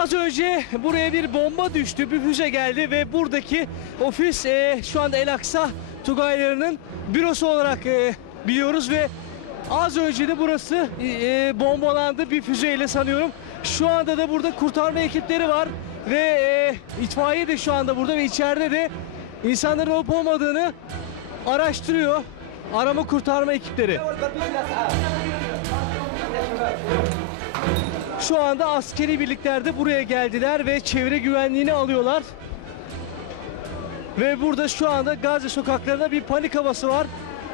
Az önce buraya bir bomba düştü, bir füze geldi ve buradaki ofis e, şu anda El Aksa Tugaylarının bürosu olarak e, biliyoruz ve az önce de burası e, bombalandı bir füzeyle sanıyorum. Şu anda da burada kurtarma ekipleri var ve e, itfaiye de şu anda burada ve içeride de insanların olup olmadığını araştırıyor. Arama kurtarma ekipleri. Şu anda askeri birlikler de buraya geldiler ve çevre güvenliğini alıyorlar. Ve burada şu anda Gazze sokaklarında bir panik havası var.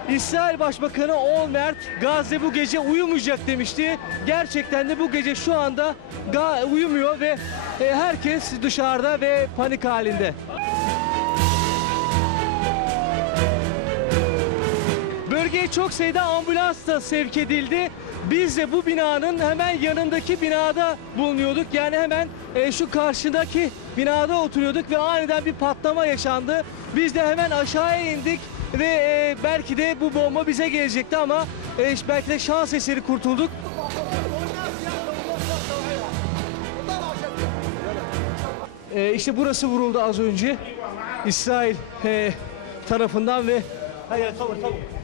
İsrail Başbakanı Olmert Gazze bu gece uyumayacak demişti. Gerçekten de bu gece şu anda uyumuyor ve e, herkes dışarıda ve panik halinde. Bölgeye çok sayıda ambulans da sevk edildi. Biz de bu binanın hemen yanındaki binada bulunuyorduk. Yani hemen e, şu karşıdaki binada oturuyorduk ve aniden bir patlama yaşandı. Biz de hemen aşağıya indik ve e, belki de bu bomba bize gelecekti ama e, belki de şans eseri kurtulduk. E, işte burası vuruldu az önce. İsrail e, tarafından ve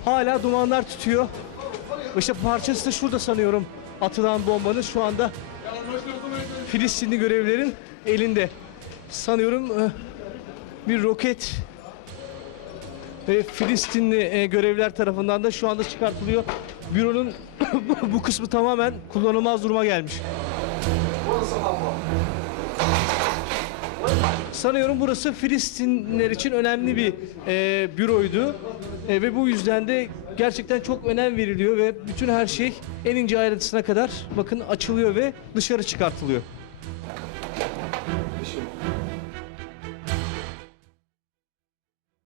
hala dumanlar tutuyor. İşte parçası da şurada sanıyorum atılan bombanın şu anda Filistinli görevlilerin elinde. Sanıyorum e, bir roket ve Filistinli e, görevliler tarafından da şu anda çıkartılıyor. Büronun bu kısmı tamamen kullanılmaz duruma gelmiş. Sanıyorum burası Filistinliler için önemli bir e, büroydu. E, ve bu yüzden de gerçekten çok önem veriliyor ve bütün her şey en ince ayrıntısına kadar bakın açılıyor ve dışarı çıkartılıyor.